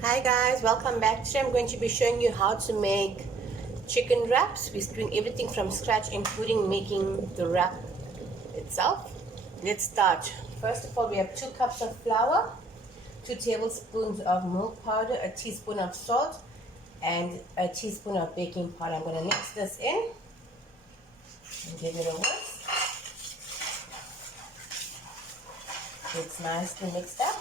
Hi guys, welcome back. Today I'm going to be showing you how to make chicken wraps. We're doing everything from scratch, including making the wrap itself. Let's start. First of all, we have 2 cups of flour, 2 tablespoons of milk powder, a teaspoon of salt, and a teaspoon of baking powder. I'm going to mix this in and give it a whisk. It's nicely mixed up.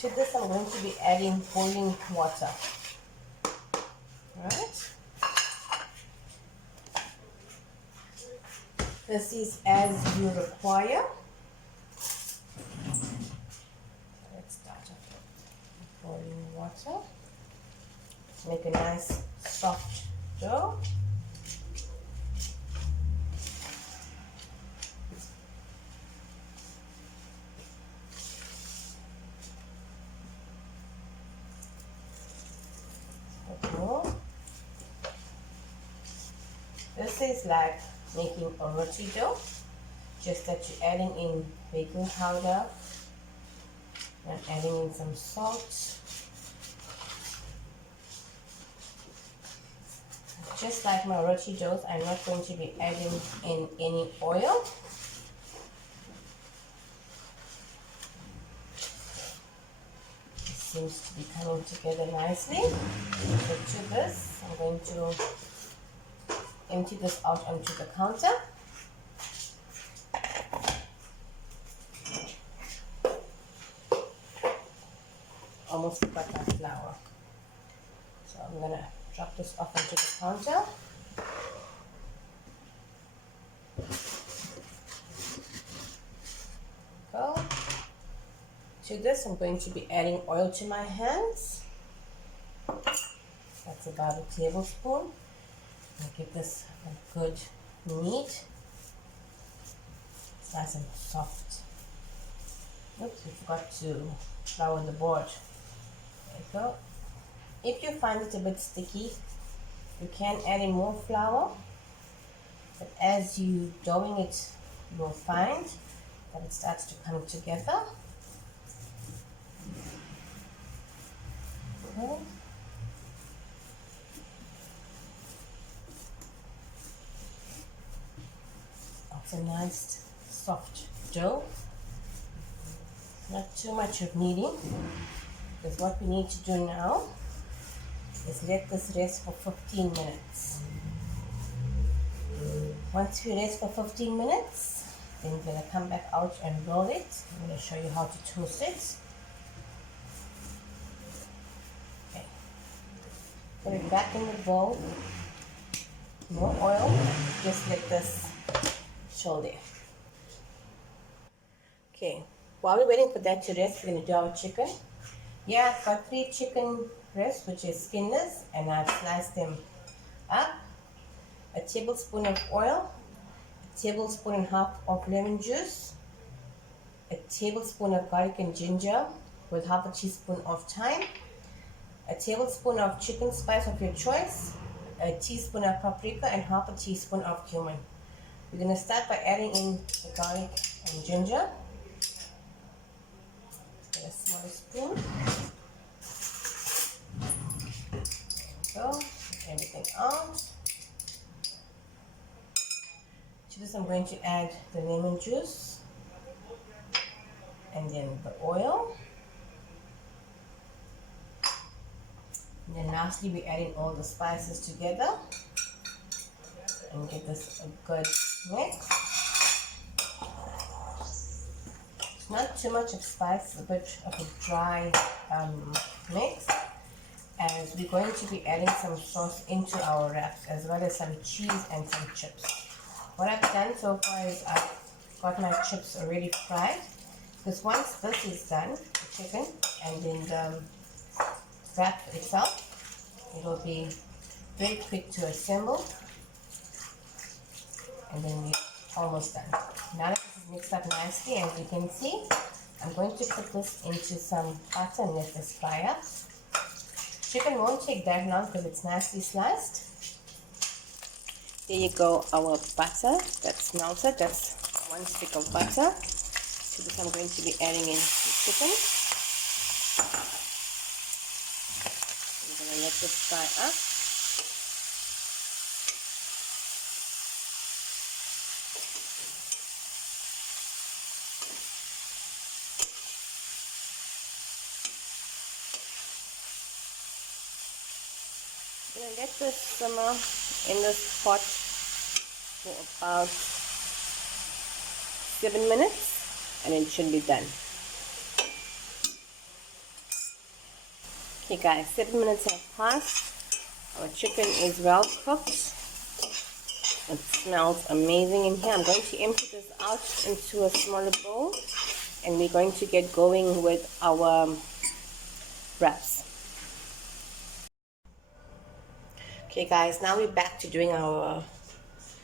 To this, I'm going to be adding boiling water. Alright. This is as you require. Let's start off with boiling water. Make a nice soft dough. This is like making a roti dough, just that you're adding in baking powder and adding in some salt. Just like my roti doughs, I'm not going to be adding in any oil. It seems to be coming together nicely. So to this, I'm going to empty this out onto the counter. Almost forgot my flour. So I'm going to drop this off onto the counter. Go. To this, I'm going to be adding oil to my hands. That's about a tablespoon. I'll give this a good knead. It's nice and soft. Oops, we forgot to flour the board. There you go. If you find it a bit sticky, you can add in more flour. But as you doughing it, you'll find that it starts to come together. Okay. It's a nice soft dough. Not too much of kneading, because what we need to do now is let this rest for 15 minutes. Once we rest for 15 minutes, then we're going to come back out and roll it. I'm going to show you how to toast it. Okay. Put it back in the bowl. No oil, just let this chill there. Okay, while we're waiting for that to rest, we're going to do our chicken. Yeah, I've got 3 chicken breasts, which is skinless, and I've sliced them up. A tablespoon of oil, a tablespoon and a half of lemon juice, a tablespoon of garlic and ginger with half a teaspoon of thyme, a tablespoon of chicken spice of your choice, a teaspoon of paprika, and half a teaspoon of cumin. We're going to start by adding in the garlic and ginger. Get a small spoon. There we go. Get everything out. To this, I'm going to add the lemon juice and then the oil. And then lastly, we add in all the spices together and give this a good mix. It's not too much of spice, a bit of a dry mix, as we're going to be adding some sauce into our wraps, as well as some cheese and some chips. What I've done so far is I've got my chips already fried, because once this is done, the chicken and then the wrap itself, it will be very quick to assemble. And then we're almost done. Now that this is mixed up nicely, as you can see, I'm going to put this into some butter and let this fry up. Chicken won't take that long because it's nicely sliced. There you go, our butter that's melted. That's 1 stick of butter. To this I'm going to be adding in the chicken. I'm going to let this fry up. I'm going to let this simmer in this pot for about 7 minutes and it should be done. Okay guys, 7 minutes have passed. Our chicken is well cooked. It smells amazing in here. I'm going to empty this out into a smaller bowl and we're going to get going with our wraps. Okay guys, now we're back to doing our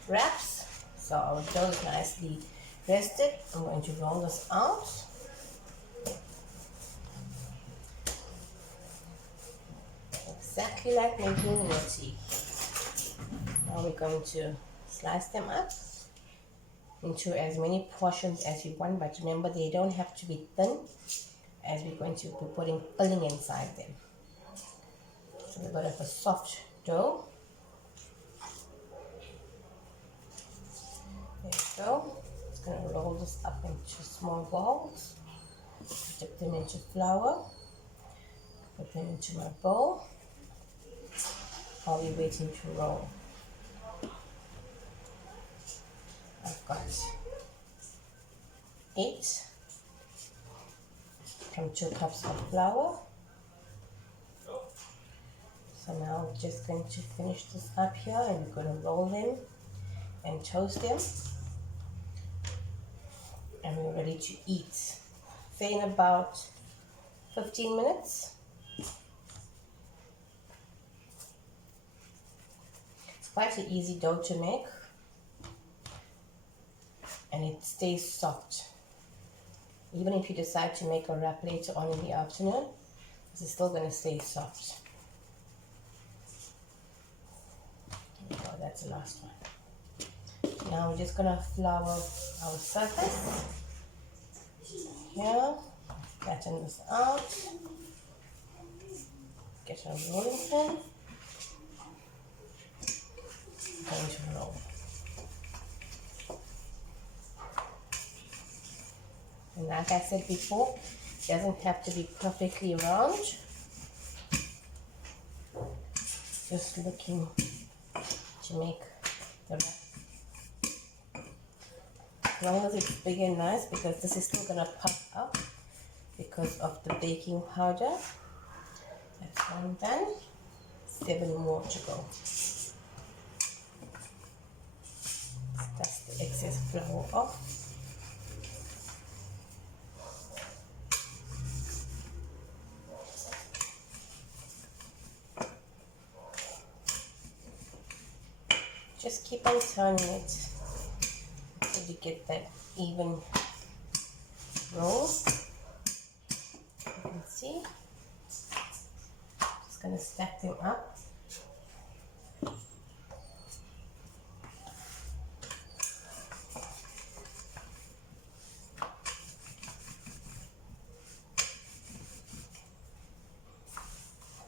wraps. So our dough is nicely rested. I'm going to roll this out. Exactly like making roti. Now we're going to slice them up into as many portions as you want, but remember they don't have to be thin, as we're going to be putting filling inside them. So we've got a soft dough. There you go. Just going to roll this up into small balls. Dip them into flour. Put them into my bowl while we're waiting to roll. I've got 8 from 2 cups of flour. So now I'm just going to finish this up here and we're going to roll them and toast them. And we're ready to eat. Say in about 15 minutes. It's quite an easy dough to make. And it stays soft. Even if you decide to make a wrap later on in the afternoon, this is still going to stay soft. There we go, that's the last one. Now we're just going to flour our surface. Here, flatten this out. Get a rolling pin. Going to roll. And like I said before, it doesn't have to be perfectly round. Just looking to make the wrap. As long as it's big and nice, because this is still going to puff up because of the baking powder. That's one done. 7 more to go. Dust the excess flour off. Just keep on turning it until you get that even roll. You can see. Just going to stack them up.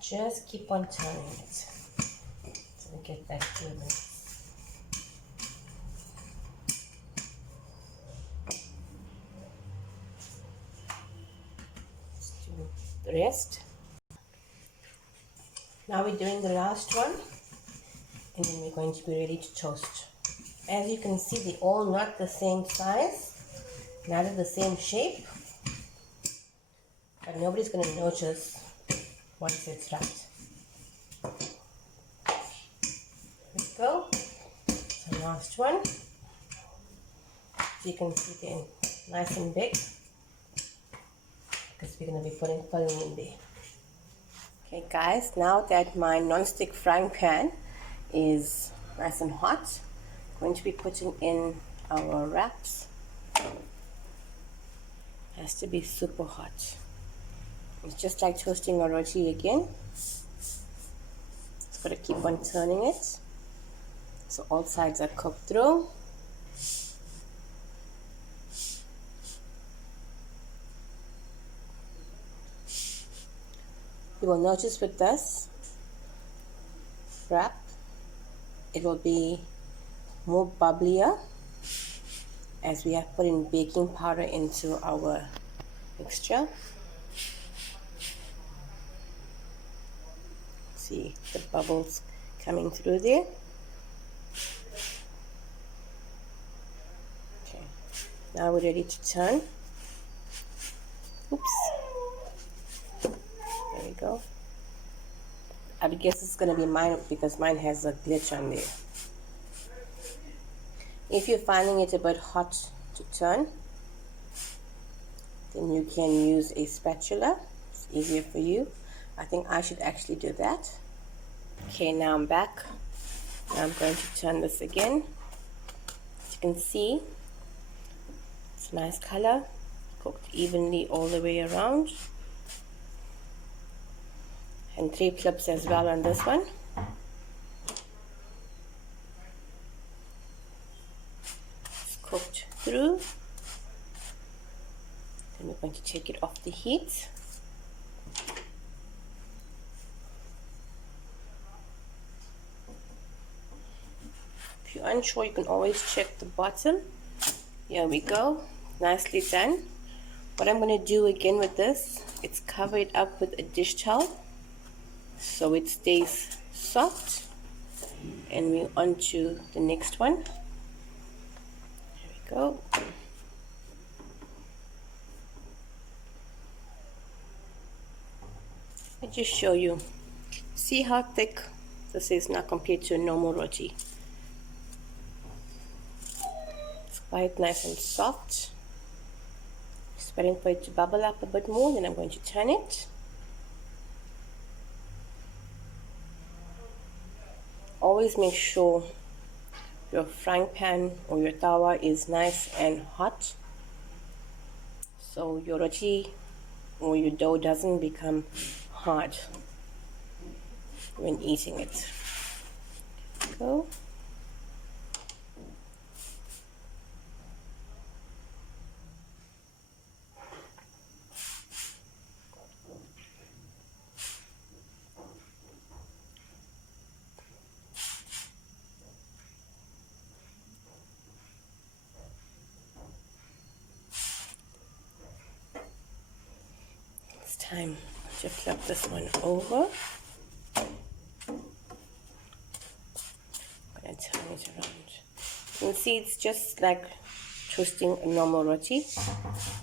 Just keep on turning it so we get that even. The rest. Now we're doing the last one and then we're going to be ready to toast. As you can see, they're all not the same size, not the same shape, but nobody's going to notice once it's right. Let's go. The last one. You can see they're nice and big, because we're going to be putting filling in there. Okay guys, now that my non-stick frying pan is nice and hot, I'm going to be putting in our wraps. It has to be super hot. It's just like toasting a roti again. Just got to keep on turning it so all sides are cooked through. You will notice with this wrap, it will be more bubblier as we have put in baking powder into our mixture. See the bubbles coming through there. Okay, now we're ready to turn. Oops. There we go. I guess it's going to be mine because mine has a glitch on there. If you're finding it a bit hot to turn, then you can use a spatula. It's easier for you. I think I should actually do that. Okay, now I'm back. Now I'm going to turn this again. As you can see, it's a nice color, cooked evenly all the way around. And 3 clips as well on this one. It's cooked through. Then we're going to take it off the heat. If you're unsure, you can always check the bottom. Here we go, nicely done. What I'm going to do again with this, it's cover it up with a dish towel so it stays soft, and we're on to the next one. There we go. I'll just show you. See how thick this is now compared to a normal roti. It's quite nice and soft. Just waiting for it to bubble up a bit more, then I'm going to turn it. Always make sure your frying pan or your tawa is nice and hot, so your roti or your dough doesn't become hard when eating it. Go. Time to flip this one over. I'm going to turn it around. You can see it's just like toasting a normal roti,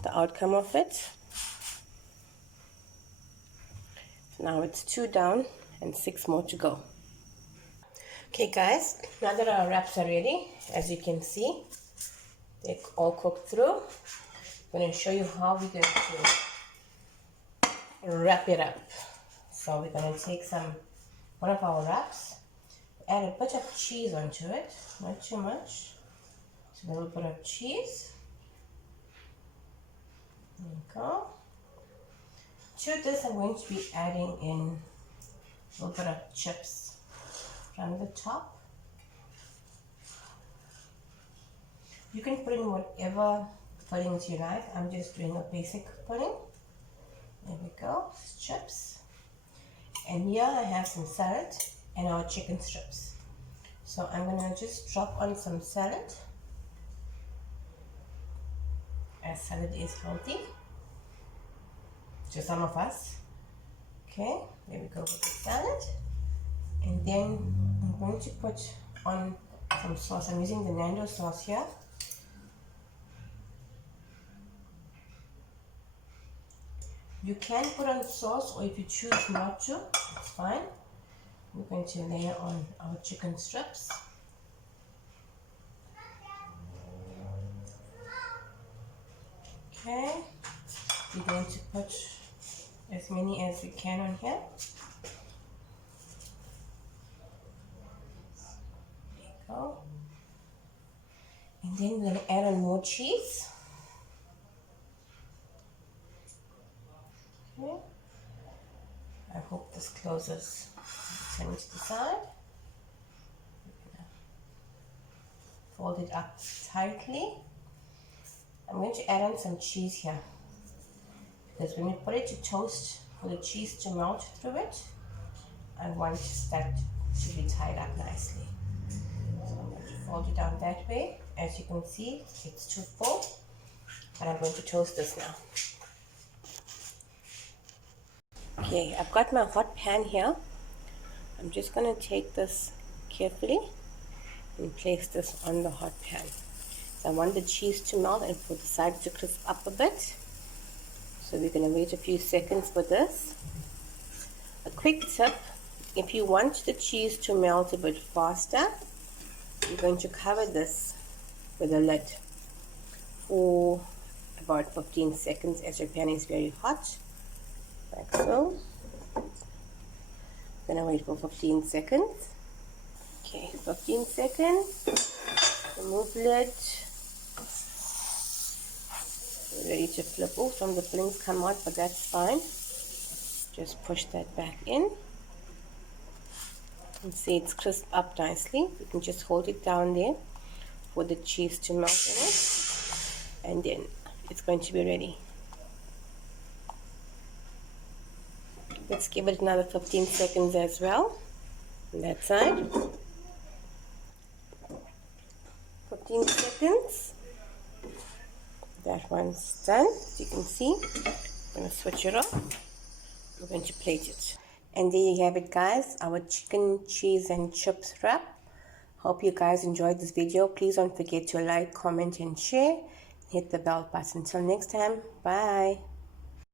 the outcome of it. So now it's 2 down and 6 more to go. Okay guys, now that our wraps are ready, as you can see, they're all cooked through. I'm going to show you how we're going to wrap it up. So we're going to take one of our wraps, add a bit of cheese onto it, not too much, just a little bit of cheese. There you go. To this I'm going to be adding in a little bit of chips from the top. You can put in whatever puddings you like. I'm just doing a basic pudding. There we go, chips. And here I have some salad and our chicken strips. So I'm going to just drop on some salad, as salad is healthy to some of us. Okay, there we go with the salad. And then I'm going to put on some sauce. I'm using the Nando sauce here. You can put on sauce, or if you choose not to, it's fine. We're going to layer on our chicken strips. Okay, we're going to put as many as we can on here. There you go. And then we're going to add on more cheese. Okay. I hope this closes. Turn it to the side. Fold it up tightly. I'm going to add on some cheese here, because when you put it to toast for the cheese to melt through it. I want that to be tied up nicely. So I'm going to fold it down that way. As you can see, it's too full, but I'm going to toast this now. Okay, I've got my hot pan here. I'm just going to take this carefully and place this on the hot pan. So I want the cheese to melt and for the sides to crisp up a bit. So we're going to wait a few seconds for this. A quick tip, if you want the cheese to melt a bit faster, you're going to cover this with a lid for about 15 seconds as your pan is very hot, like so. Then I wait for 15 seconds. Okay, 15 seconds. Remove lid. We're ready to flip. Oh, some of the fillings come out, but that's fine. Just push that back in. And see it's crisped up nicely. You can just hold it down there for the cheese to melt in it. And then it's going to be ready. Let's give it another 15 seconds as well on that side. 15 seconds. That one's done. As you can see, I'm going to switch it off. We're going to plate it. And there you have it, guys, our chicken, cheese and chips wrap. Hope you guys enjoyed this video. Please don't forget to like, comment and share. Hit the bell button. Until next time, bye.